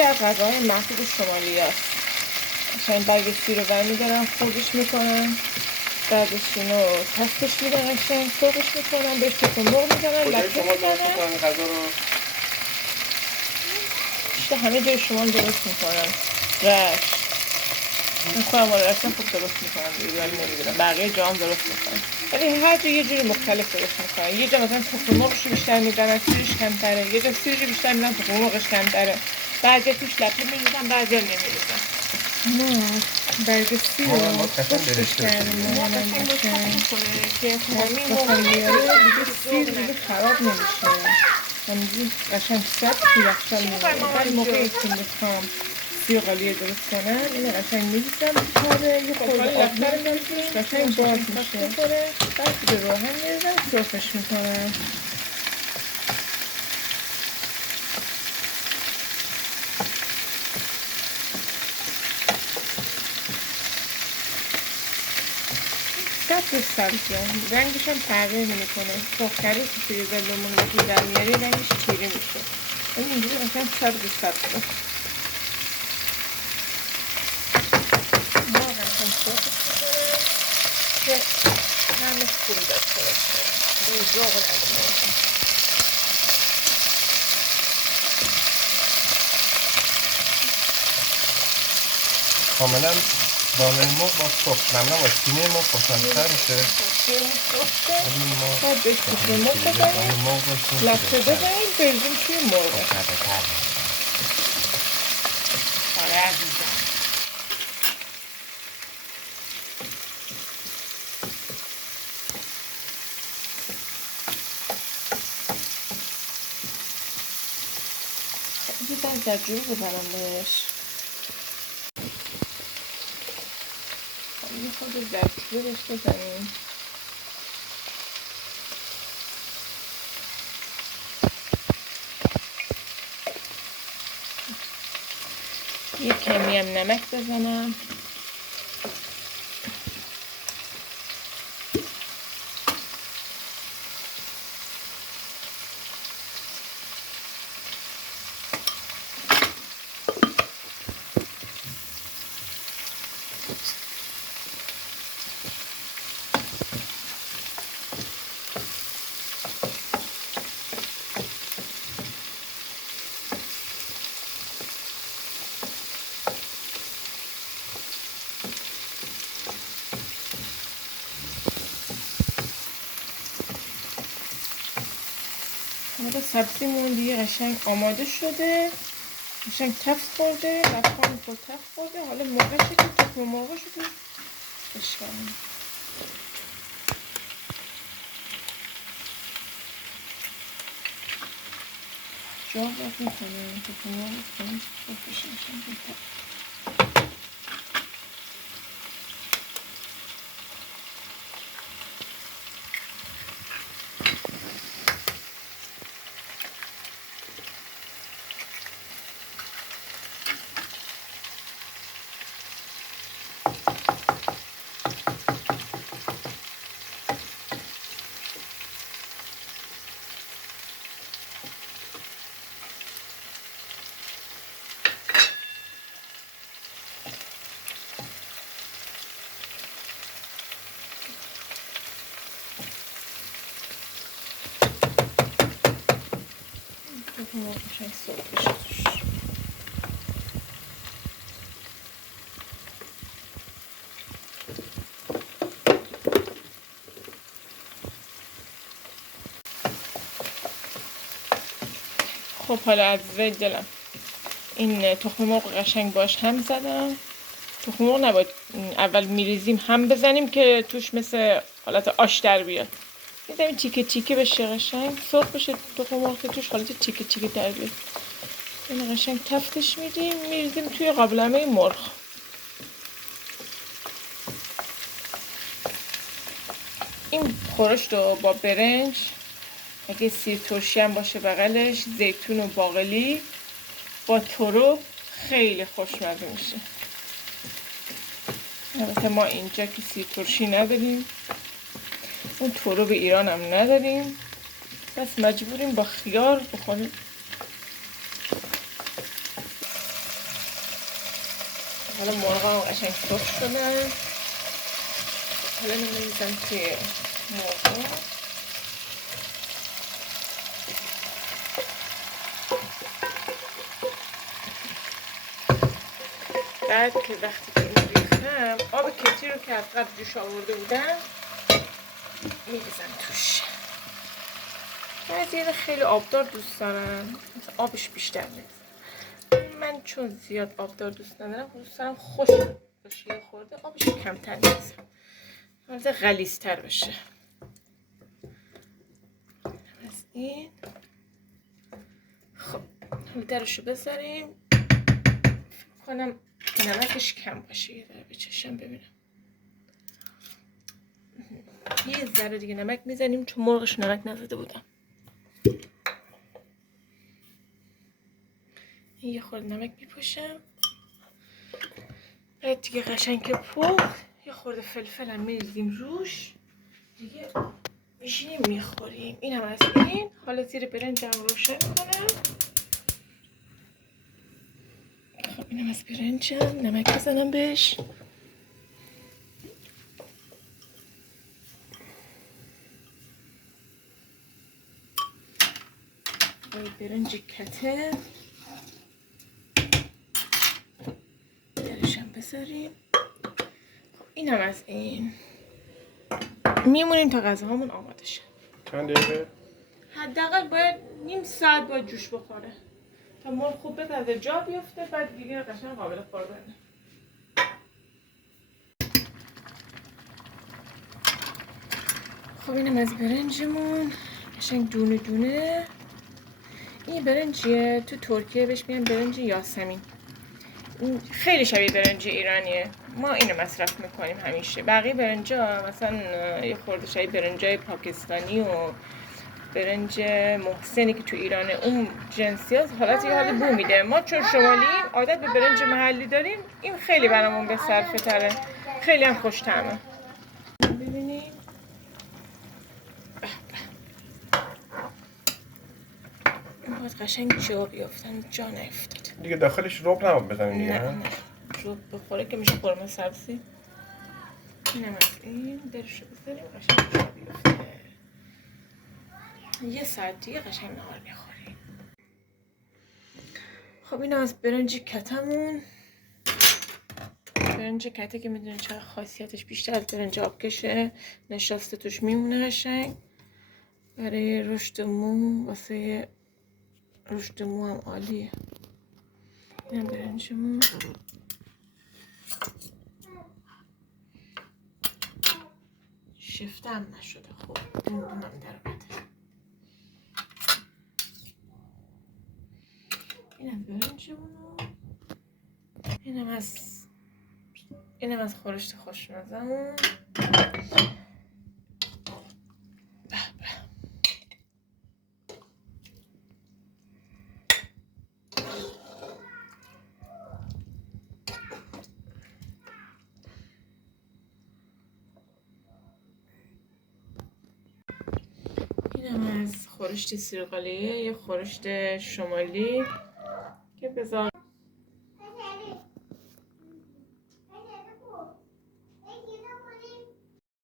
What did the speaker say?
یکی از غذاهای محبوب شمالی هست. قشنگ برگ سیر رو برمیدارن خوردش میکنن، بعدش اینو تفتش میدن، قشنگ سرخش میکنن، بهش تخم مرغ میزنن، لپه میزنن. غذا رو بیشتر همه جای شما درست میکنن. رشت من خودم رشتم خوب درست میکنم دیگه، ولی نمیدونم بقیه جا هم درست میکنن، ولی هر جا یه جوری مختلف درست میکنن. یه جا مثلا تخم مرغش بیشتر میزنن، سیرش کمتره، یه جا سیرش بیشتر میزنن، تخم مرغش کمتره، بعضی توش لپه میریزن، بعضی نمیریزن. نه برگ سیر رو خوشش کردیم مامانم قشنگ که بخوام بیاره دیگه سیر دیگه خراب نمیشه، همینجور قشنگ سبز تو یخچال میمونه. بعد موقعی که میخوام سیر قلیه درست کنم اینو قشنگ میریزم تو کاره، یه خورده آب میریزم توش، قشنگ باز میشه. بعد به روغن میریزم سرخش میکنم. سبزه رنگش هم تغییر نمیکنه. سرخ‌کردی تو فریزر بمونه وقتی در میاری رنگش تیره میشه، ولی اینجوری مثلا سبزه مرغ هم سرخش میکنه که طعمش خوبی داشته باشه، روی ذوق نداره. کاملا دانه مرغ با سرخ، معمولا با سینه مرغ خوشمزه‌تر میشه. بعد بهش تخم مرغ بزنیم، لپه بزنیم، بریزیم توی مرغ. آره عزیزم. یه در جور بزنم بهش، یه خود در جور بهش بزنیم. یه کمی هم نمک بزنم. حالا سبزیمون دیگه قشنگ آماده شده، قشنگ تفت خورده، لبخان پر تفت خورده. حالا موقعشه که تخم مرغش رو بشکنیم. جا باید میکنیم تخم مرغ کنیم بشه قشنگ تفت. تخم مرغ قشنگ سرخ بشه توش. خب حالا عزیزای دلم این تخم مرغ قشنگ باش هم زدم. تخم مرغ نباید اول میریزیم هم بزنیم که توش مثل حالت آش در بیاد. می‌ذاریم تیکه تیکه بشه، قشنگ سرخ بشه تخم مرغ که توش حالت تیکه تیکه در بیاد. این قشنگ تفتش میدیم، میریزیم توی قابلمه مرغ. این خورش رو با برنج، اگه سیر ترشی هم باشه بغلش، زیتون و باقلی با ترو خیلی خوشمزه میشه. البته ما اینجا که سیر ترشی نداریم، اون ترو به ایران هم نداریم، پس مجبوریم با خیار بخوریم. حالا مرغا هم قشنگ سرخ شدن. حالا نمی‌ریزم توی مرغا. بعد که وقتی که این ریختم آب کتری رو که از قبل جوش آورده بودم می‌ریزم توش. بعضی خیلی آبدار دوست دارم، مثلا آبش بیشتر می‌ریزم. من چون زیاد آبدار دوست ندارم، دوست دارم خشک باشه، یه خورده آبش کمتر می‌ریزم، مثلا غلیظ‌تر بشه. از این خب حالا درشو بذاریم. فکر کنم نمکش کم باشه، یه ذره بچشم ببینم. یه ذره دیگه نمک میزنیم چون مرغش نمک نزده بودم. یه خورده نمک میپاشم. بعد دیگه قشنگ که پخت یه خورده فلفل هم میریزیم روش دیگه، میشینیم میخوریم. این هم از این. حالا زیر برنجم روشن کنم. خب اینم از برنجم، نمک بزنم بهش. برنج کته درشم بذاریم. خب اینم از این. میمونیم تا غذاهامون آماده شه. چند دقیقه؟ حداقل باید نیم ساعت باید جوش بخوره تا مرغ خوب بپزه جا بیفته، بعد دیگه قشنگ قابل خوردنه. خب اینم از برنجمون، قشنگ دونه دونه. این برنجیه، تو ترکیه بهش میگن برنج یاسمین. خیلی شبیه برنج ایرانیه، ما اینو مصرف میکنیم همیشه. بقیه برنجا مثلا یه خورده شبیه برنجای پاکستانی و برنج محسنی که تو ایرانه، اون جنسیات حالت یه حال بو میده. ما چون شمالیم عادت به برنج محلی داریم، این خیلی برامون به صرفه تره، خیلی هم خوش طعمه. ببینیم این باید قشنگ جا بیافتن، جا نیفتاد دیگه داخلش رب نباید بزنیم دیگه. نه رو بخوره که میشه قرمه سبزی. اینم از این. درشو بذاریم قشنگ جا بیافته. یه ساعت دیگه قشنگ نهار میخوریم. خب این از برنج کتمون. برنج کته که میدونی چقدر خاصیتش بیشتر از برنج آبکشه، نشاسته توش میمونه قشنگ. برای رشد مو، واسه رشد مو هم عالیه. این برنجمون. شفته هم نشده، خوب دونم در اومده. این از برنجمونو. اینم از خورشت خوشمزمون. اینم از خورشت سیرقالیه، یه خورشت شمالی که بذار